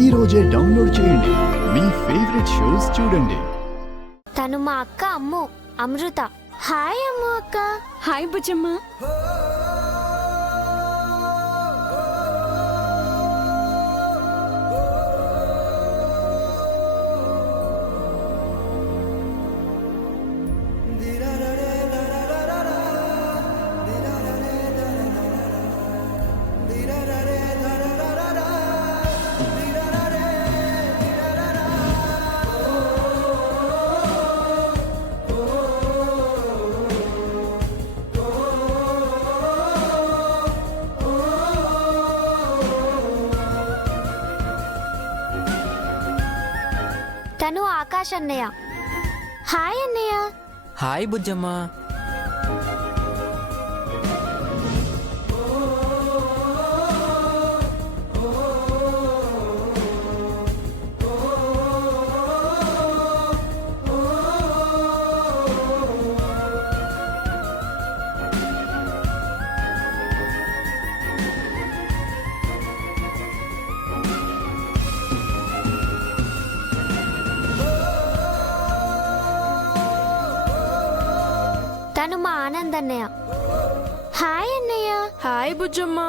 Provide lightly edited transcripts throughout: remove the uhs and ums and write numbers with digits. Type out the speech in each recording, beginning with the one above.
ఈ రోజే డౌన్లోడ్ చేయండి. మీ ఫేవరెట్ షోస్ చూడండి. తను మా అక్క అమ్ము, అమృత. హాయ్ అమ్ము అక్క. హాయ్ బుజ్జమ్మ. తను ఆకాష్ అన్నయ్య. హాయ్ అన్నయ్య. హాయ్ బుజ్జమ్మ. తను మా ఆనంద్ అన్నయ్య. హాయ్ అన్నయ్య. హాయ్ బుజ్జమ్మ.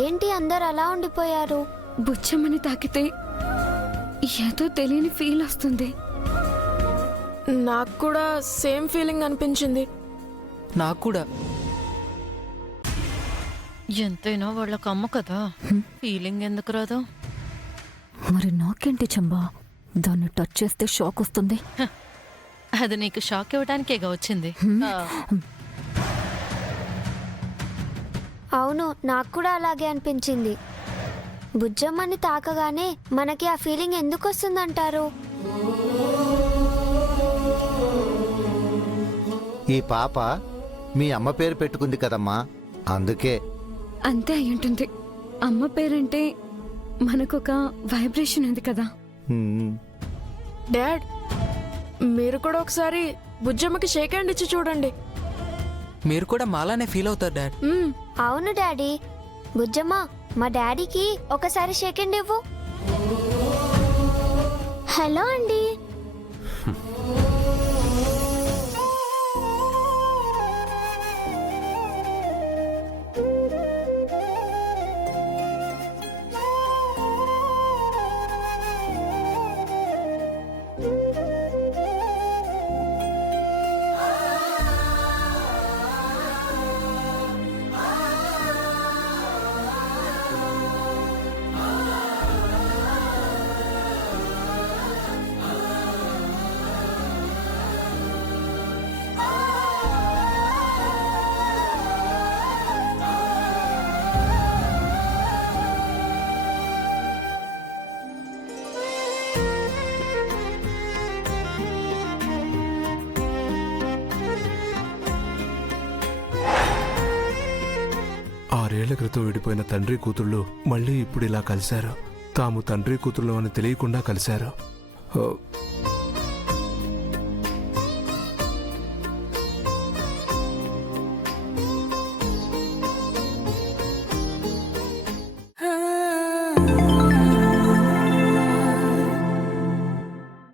ఏంటి అందరు అలా ఉండిపోయారు? బుజ్జమ్మని తాకితే ఏదో తెలియని ఫీల్ వస్తుంది. నాకు కూడా సేమ్ ఫీలింగ్ అనిపించింది. నాకు కూడా. ఎంతైనా వాళ్ళకి అమ్మ కదా, ఫీలింగ్ ఎందుకు రాదు? మరి నాకేంటి చంబా, దాన్ని టచ్ చేస్తే షాక్ వస్తుంది. అది నీకు షాక్ ఇవ్వడానికేగా వచ్చింది. అవును, నాకు కూడా అలాగే అనిపించింది. బుజ్జమ్మని తాకగానే మనకి ఆ ఫీలింగ్ ఎందుకు వస్తుందంటారు? ఈ పాప మీ అమ్మ పేరు పెట్టుకుంది కదమ్మా, అందుకే. అంతే అయి ఉంటుంది. అమ్మ పేరంటే మనకొక వైబ్రేషన్ ఉంది కదా. డాడ్, మీరు కూడా ఒకసారి బుజ్జమ్మకి షేక్ హ్యాండ్ ఇచ్చి చూడండి. మీరు కూడా మాలానే ఫీల్ అవుతారు డాడ్. అవును డాడీ. బుజ్జమ్మ, మా డాడీకి ఒకసారి షేక్ హ్యాండ్ ఇవ్వు. హలో అండి. ఆరేళ్ల క్రితం విడిపోయిన తండ్రి కూతుళ్ళు మళ్ళీ ఇప్పుడు ఇలా కలిశారు. తాము తండ్రి కూతుళ్ళు అని తెలియకుండా కలిశారు.